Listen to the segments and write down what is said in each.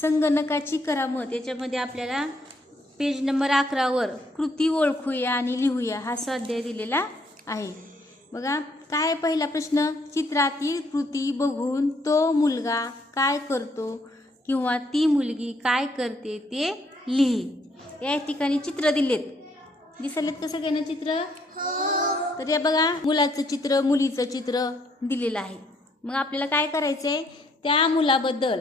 संगणकाची करामत याच्यामध्ये आपल्याला पेज नंबर अकरावर कृती ओळखूया आणि लिहूया हा स्वाध्याय दिलेला आहे. बघा काय पहिला प्रश्न? चित्रातील कृती बघून तो मुलगा काय करतो किंवा ती मुलगी काय करते ते लिही. या ठिकाणी चित्र दिलेत. दिसलेत का सगळ्यांना चित्र? तर या बघा मुलाचं चित्र मुलीचं चित्र दिलेलं आहे. मग आपल्याला काय करायचंय? त्या मुलाबद्दल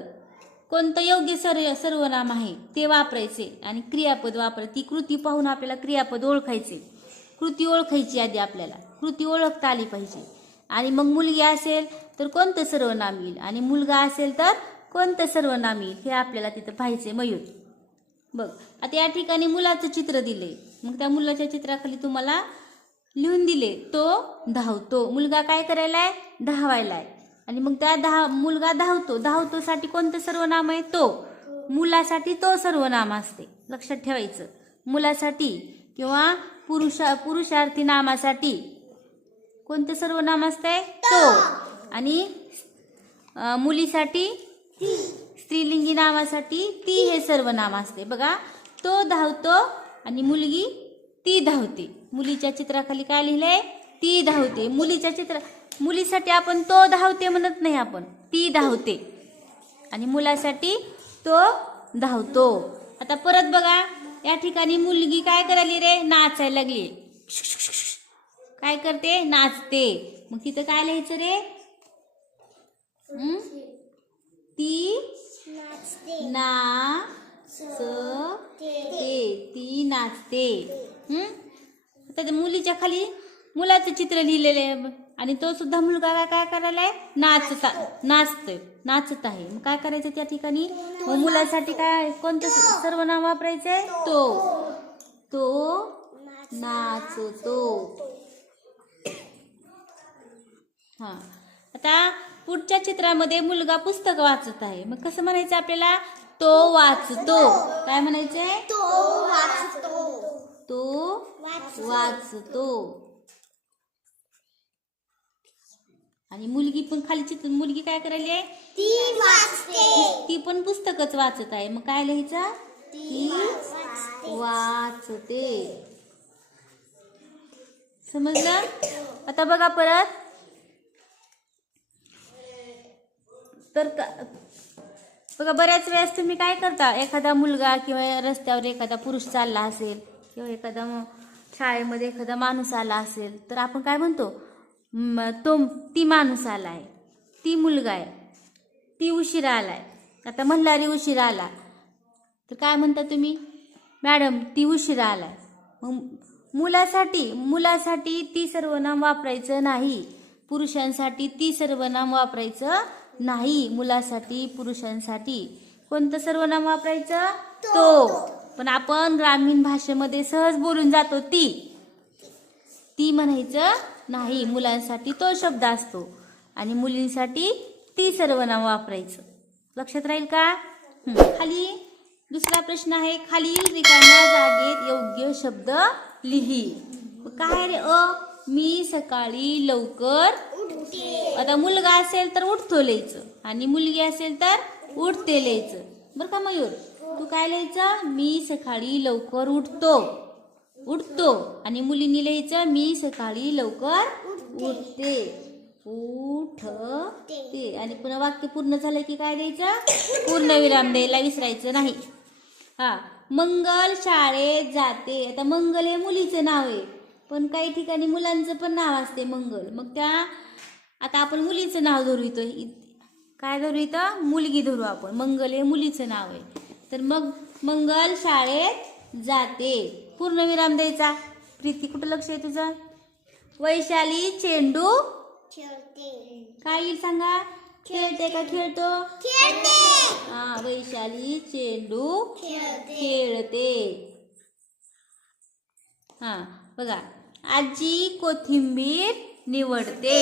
कोणतं योग्य सर सर्वनाम आहे ते वापरायचे आणि क्रियापद वापरायचे. ती कृती पाहून आपल्याला क्रियापद ओळखायचे. कृती ओळखायची आधी आपल्याला. कृती ओळखता आली पाहिजे. आणि मग मुलगी असेल तर कोणतं सर्वनाम येईल? आणि मुलगा असेल तर कोणतं सर्वनाम येईल? हे आपल्याला तिथं पाहायचे मयूर. बघ आता या ठिकाणी मुलाचं चित्र दिले मग त्या मुलाच्या चित्राखाली तुम्हाला लिहून दिले तो धावतो. मुलगा काय करायलाय? धावायलाय. आणि मग त्या धाव मुलगा धावतो. धावतोसाठी कोणतं सर्वनाम आहे? तो. मुलासाठी तो सर्वनाम असते. लक्षात ठेवायचं. मुलासाठी किंवा पुरुषा पुरुषार्थी नामासाठी कोणतं सर्वनाम असते तो. आणि मुलीसाठी स्त्रीलिंगी नामासाठी ती हे सर्वनाम असते. बघा तो धावतो आणि मुलगी ती धावते. मुलीच्या चित्राखाली काय लिहिलंय? ती धावते. मुलीच्या चित्र मुलीसाठी आपण तो धावते म्हणत नाही आपण. ती धावते. आणि मुलासाठी तो धावतो. आता परत बघा या ठिकाणी मुलगी काय करायली रे? नाचायला लागली. काय करते? नाचते. मग तिथं काय लिहायचं रे? ती नाचते. ती नाचते. हम्म आता त्या मुलीच्या खाली मुलाचं चित्र लिहिलेलं आहे. आणि तो सुद्धा मुलगा काय काय करायलाय? नाचता नाचतोय. नाचत आहे. मग काय करायचं त्या ठिकाणी? मग मुलासाठी काय? कोणतं सर्वनाम वापरायचंय तो. तो. नाचतो. हा. आता पुढच्या चित्रामध्ये मुलगा पुस्तक वाचत आहे. मग कसं म्हणायचं आपल्याला? तो वाचतो. काय म्हणायचंय? तो वाचतो. तो वाचतो. आणि मुलगी पण खाली चित्र मुलगी काय करायली आहे? ती वाचते. ती पण पुस्तकच वाचत आहे. मग काय लिहायचं? ती वाचते. समजलं? आता बघा परत. तर का- बघा बऱ्याच वेळेस तुम्ही काय करता? एखादा मुलगा किंवा रस्त्यावर एखादा पुरुष चालला असेल किंवा एखादा शाळेमध्ये एखादा माणूस आला असेल तर आपण काय म्हणतो? तो ती माणूस आला आहे ती मुलगा आहे. ती उशिरा आलाय. आता मल्हारी उशिरा आला. तर काय म्हणता तुम्ही? मॅडम ती उशिरा आहे मग मुलासाठी मुलासाठी ती सर्वनाम वापरायचं नाही. पुरुषांसाठी ती सर्वनाम वापरायचं नाही. मुलासाठी पुरुषांसाठी. कोणतं सर्वनाम वापरायचं? तो. पण आपण ग्रामीण भाषेमध्ये सहज बोलून जातो ती. ती म्हणायचं नाही मुलांसाठी तो शब्द असतो. आणि मुलींसाठी ती सर्वनाम वापरायचं. लक्षात राहील का? खाली. दुसरा प्रश्न आहे खालील रिकाम्या जागेत योग्य शब्द लिही. काय रे अ मी सकाळी लवकर आता मुलगा असेल तर उठतो लिहायचं आणि मुलगी असेल तर उठते लिहायचं बरं का मयूर? तू काय लिहायचं? मी सकाळी लवकर उठतो. उठतो. आणि मुलींनी लिहायचं मी सकाळी लवकर उठते. उठते. आणि पुन्हा वाक्य पूर्ण झालं की काय द्यायचं? पूर्ण विराम द्यायला विसरायचं नाही. हा. मंगल शाळेत जाते. आता मंगल हे मुलीचं नाव आहे. पण काही ठिकाणी मुलांचं पण नाव असते मंगल. मग त्या आता आपण मुलीचं नाव धरू इथं. इ- काय धरू इथं? मुलगी धरू आपण. मंगल हे मुलीचं नाव आहे. तर मग मंगल शाळेत जाते. पूर्ण विराम द्यायचा. प्रीती कुठं लक्ष आहे तुझं? वैशाली चेंडू. खेळते. काय येईल सांगा? खेळते का खेळतो. खेळते? हा वैशाली चेंडू. खेळते. खेळते. हा बघा. आजी कोथिंबीर निवडते.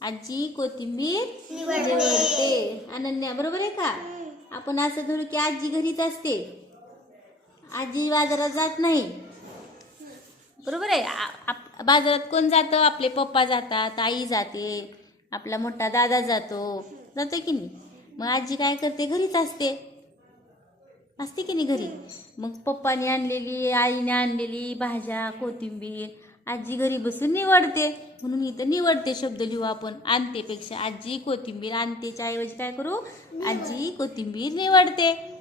आजी कोथिंबीर निवडते. अनन्या बरोबर आहे का? आपण असं धरू की आजी घरीच असते. आजी बाजारात जात नाही. बरोबर आहे. आप- बाजारात कोण जातं? आपले पप्पा जातात आई जाते आपला मोठा दादा जातो. जातो की नाही? मग आजी काय करते? घरीच असते. असते की नाही घरी? मग पप्पाने आणलेली आईने आणलेली भाज्या कोथिंबीर आजी घरी बसून निवडते. म्हणून इथं निवडते शब्द लिहू आपण. आणतेपेक्षा आजी कोथिंबीर आणतेच्या ऐवजी काय करू? आजी कोथिंबीर निवडते.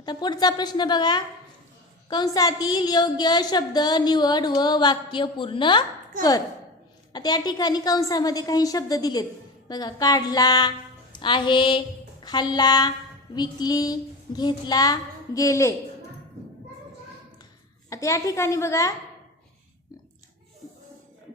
आता पुढचा प्रश्न बघा. कंसातील योग्य शब्द निवड व वाक्य पूर्ण कर. आता या ठिकाणी कंसामध्ये काही शब्द दिलेत. बघा काढला आहे खाल्ला विकली घेतला गेले. आता या ठिकाणी बघा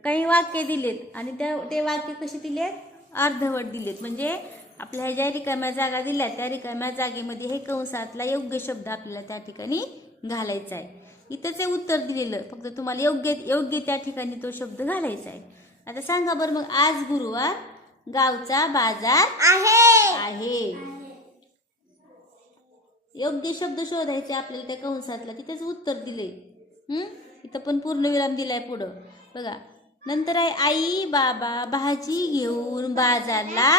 काही वाक्य दिलेत आणि त्या ते वाक्य कसे दिलेत? अर्धवट दिलेत. म्हणजे आपल्या ज्या रिकाम्या जागा दिल्या त्या रिकाम्या जागेमध्ये हे कंसातला योग्य शब्द आपल्याला त्या ठिकाणी घालायचा आहे. इथंच हे उत्तर दिलेलं फक्त तुम्हाला योग्य योग्य त्या ठिकाणी तो शब्द घालायचा आहे. आता सांगा बरं मग आज गुरुवार गावचा बाजार आहे. आहे. योग्य शब्द शोधायचे आपल्याला त्या कंसातला तिथेच उत्तर दिले हम्म इथं पण पूर्णविराम दिलाय पुढं. बघा नंतर आहे आई बाबा भाजी घेऊन बाजारला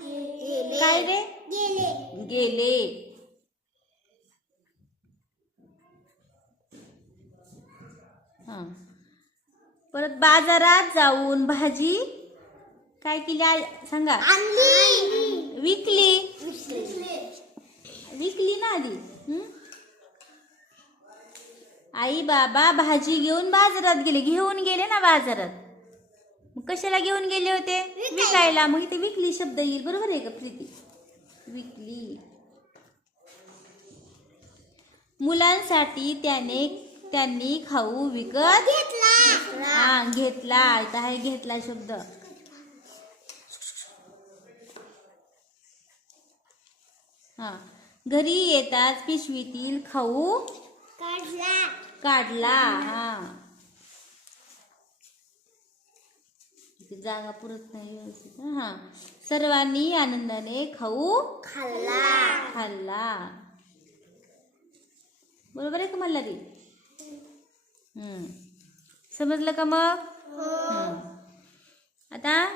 काय रे? गेले. गेले. हा. परत बाजारात जाऊन भाजी काय केली आ- सांगा. विकली. विकली. ना आधी? हं? आई बाबा भाजी घेऊन बाजारात गेले. घेऊन गेले ना बाजारात. मग कशाला घेऊन गेले होते? विकायला मग इथे विकली शब्द येईल. बरोबर आहे का प्रीती? विकली मुलांसाठी त्याने त्यांनी खाऊ विकत घेतला. हा घेतला. इथं आहे घेतला शब्द. हा. घरी येताच पिशवीतील खाऊ काढला. काढला. हा. इथे जागा पुरत नाही व्यवस्थित. हं, हा सर्वांनी आनंदाने खाऊ खाल्ला. खाल्ला. बरोबर आहे का मला रे हम्म. समजलं का मग? हम्म. आता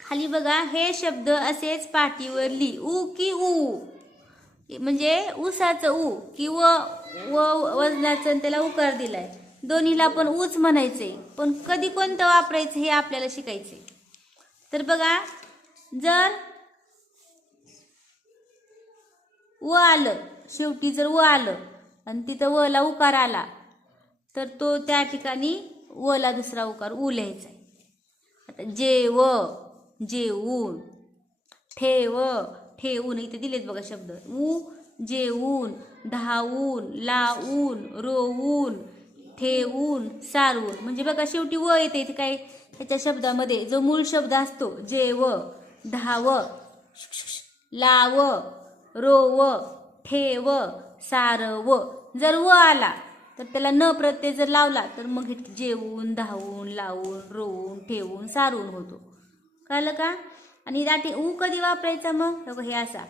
खाली बघा हे शब्द असेच पाठीवर लिही उ की उ. म्हणजे उसाचं उ की व व वजनाचं त्याला उकार दिलाय. दोन्हीला पण ऊच म्हणायचे पण कधी कोणतं वापरायचं हे आपल्याला शिकायचे. तर बघा जर व आलं शेवटी जर व आलं आणि तिथं वला उकार आला तर तो त्या ठिकाणी वला दुसरा उकार उ लिहायचा आहे. आता जेव जेवून ठेव ठेवून इथे दिलेत बघा शब्द. उ जेवून धावून लावून रोवून ठेवून सारवून म्हणजे बघा शेवटी व येते इथे काय? ह्याच्या शब्दामध्ये जो मूळ शब्द असतो जेव धाव लाव रोव ठेव सारव. जर व आला तर त्याला न प्रत्यय जर लावला तर मग जेवून धावून लावून रोवून ठेवून सारून होतो. कळलं का? आणि दाटी ऊ कधी वापरायचा मग? बघ, हे असा.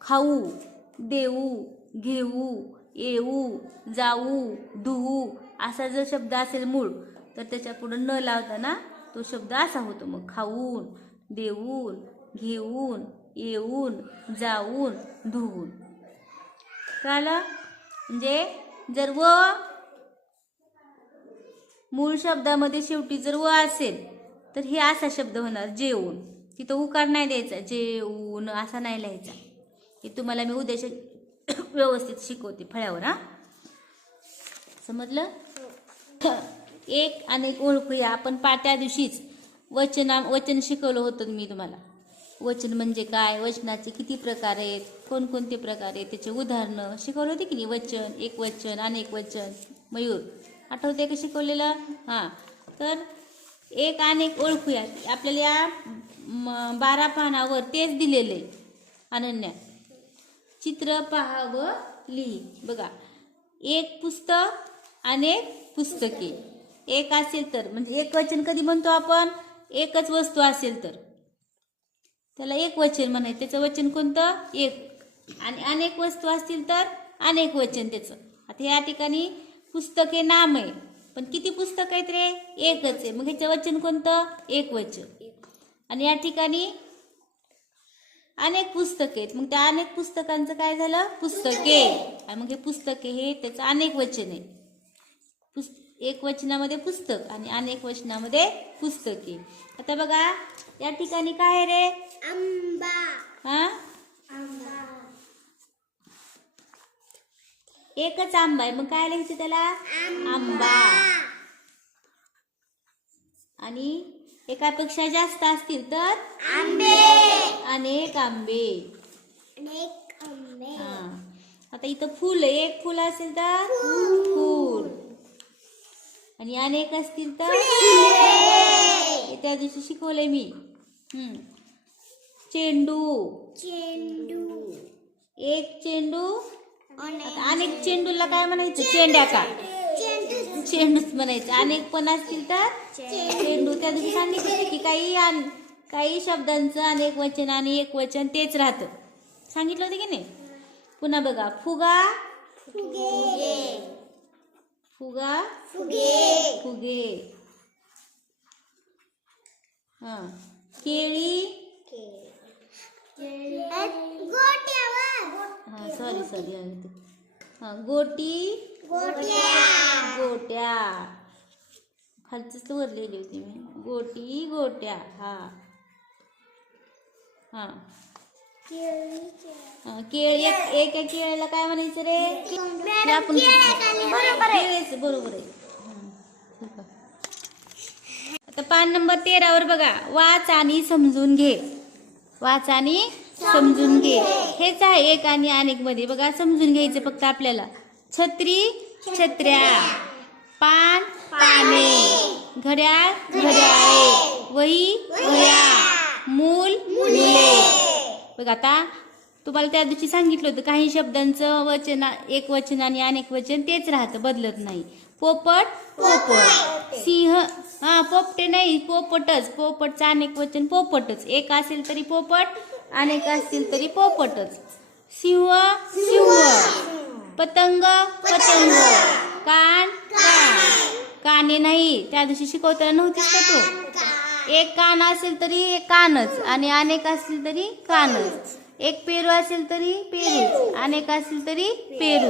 खाऊ देऊ घेऊ. येऊ जाऊ धुऊ असा जर शब्द असेल मूळ तर त्याच्या पुढं न लावताना तो शब्द असा होतो मग. खाऊन देऊन घेऊन येऊन जाऊन धुवून. कळलं? म्हणजे जर व मूळ शब्दामध्ये शेवटी जर व असेल तर हे असा शब्द होणार जेवून तिथं उकार नाही द्यायचा जेवून असा नाही लिहायचा. हे तुम्हाला मी उद्या व्यवस्थित शिकवते फळ्यावर हा? समजलं? एक आणि ओळखूया आपण पा त्या दिवशीच वचना वचन शिकवलं होतं मी तुम्हाला. वचन म्हणजे काय? वचनाचे किती प्रकार आहेत? कोणकोणते प्रकार आहेत? त्याचे उदाहरणं शिकवलं होते की नाही? वचन एक वचन अनेक वचन. मयूर आठवते का शिकवलेलं? हां. तर एक अनेक ओळखूया. आपल्याला या म, बारा पानावर तेच दिलेले अनन्या. चित्र पहा व लिही. बघा एक पुस्तक अनेक पुस्तके. एक असेल तर म्हणजे एक वचन कधी म्हणतो आपण? एकच वस्तू असेल तर. त्याला एक वचन म्हणायचं. त्याचं वचन कोणतं? एक. आणि अनेक वस्तू असतील तर अनेक वचन त्याचं. आता या ठिकाणी पुस्तक हे नाम आहे. पण किती पुस्तक आहेत रे? एकच आहे. मग ह्याचं वचन कोणतं? एक वचन. आणि या ठिकाणी अनेक पुस्तके आहेत. मग त्या अनेक पुस्तकांचं काय झालं? पुस्तके. आणि मग हे पुस्तके हे त्याचं अनेक वचन आहे पुस एक वचनामध्ये पुस्तक आणि अनेक वचनामध्ये पुस्तके. आता बघा या ठिकाणी काय आहे रे? आंबा. हा? आंबा. एकच आंबा आहे. मग काय लिहायचं त्याला? आंबा. आणि एकापेक्षा जास्त असतील तर? आंबे. अनेक आंबे. अनेक आंबे. हा. आता इथं फुल. एक फुल असेल तर? फूल. आणि अनेक असतील तर? त्या दिवशी शिकवलंय मी. हम्म. चेंडू. चेंडू. एक चेंडू. अनेक चेंडूला काय म्हणायचं? चेंड्या का चेंडूच म्हणायचं. अनेक पण असतील तर चेंडू. त्या दिवशी सांगितलं की काही काही शब्दांचं अनेक वचन आणि एक वचन तेच राहतं. सांगितलं होतं की नाही? पुन्हा बघा. फुगा. फुगे. फुगा. फुगे. फुगे. हा. केळी. हा सॉरी सॉरी हा गोटी. गोट्या. गोट्या. खालचंच वर लिहिली होती मी. गोटी गोट्या. हा. हा. हा, केळी एक एका केळीला काय म्हणायचं रे? आपण बरोबर आहे. आता पान नंबर तेरावर बघा. वाच आणि समजून घे. वाच आणि समजून घे. हेच आहे एक आणि अनेकमध्ये. बघा समजून घ्यायचं फक्त आपल्याला. छत्री छत्र्या. पान पाने. घड्याळ घड्याळे. वही वह्या. मूल मुले. बघ आता तुम्हाला त्या दिवशी सांगितलं होतं काही शब्दांचं वचन एक वचन आणि अनेक वचन तेच राहतं बदलत नाही. पोपट पोपट. सिंह हा पोपटे नाही पोपटच. पोपटचं अनेक वचन पोपटच. एक असेल तरी पोपट अनेक असतील तरी पोपटच. सिंह सिंह. पतंग पतंग. कान कान. काने नाही त्या दिवशी शिकवताना नव्हतीस का तू? एक कान असेल तरी एक कानच आणि अनेक असतील तरी कानच. एक पेरू असेल तरी पेरूच अनेक असेल तरी पेरू